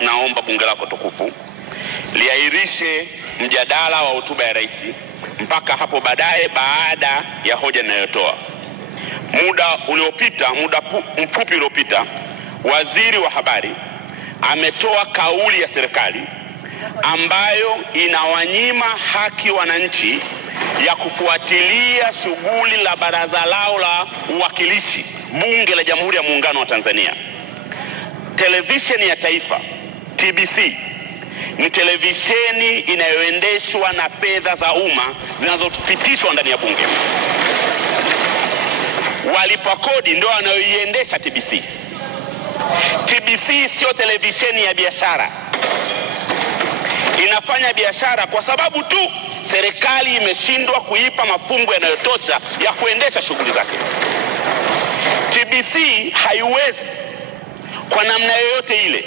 naomba bunge lako tukufu liahirishe mjadala wa hotuba ya rais mpaka hapo baadaye, baada ya hoja ninayotoa. Muda mfupi uliopita, waziri wa habari ametoa kauli ya serikali ambayo inawanyima haki wananchi ya kufuatilia shughuli la baraza lao la uwakilishi, bunge la Jamhuri ya Muungano wa Tanzania. Televisheni ya taifa TBC ni televisheni inayoendeshwa na fedha za umma zinazopitishwa ndani ya bunge. Walipa kodi ndio wanaoiendesha TBC. TBC sio televisheni ya biashara. Inafanya biashara kwa sababu tu serikali imeshindwa kuipa mafungu yanayotosha ya kuendesha shughuli zake. TBC haiwezi kwa namna yoyote ile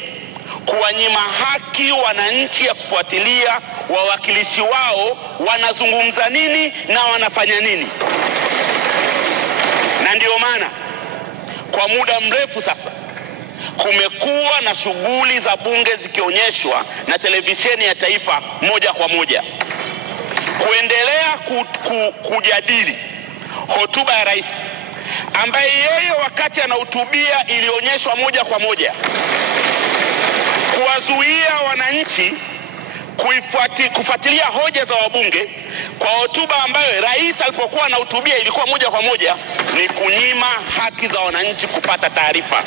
kuwanyima haki wananchi ya kufuatilia wawakilishi wao wanazungumza nini na wanafanya nini. Na ndio maana kwa muda mrefu sasa kumekuwa na shughuli za bunge zikionyeshwa na televisheni ya taifa moja kwa moja. Kuendelea kujadili hotuba ya rais ambaye yeye wakati anahutubia ilionyeshwa moja kwa moja, kuwazuia wananchi kufuatilia hoja za wabunge kwa hotuba ambayo rais alipokuwa anahutubia ilikuwa moja kwa moja, ni kunyima haki za wananchi kupata taarifa.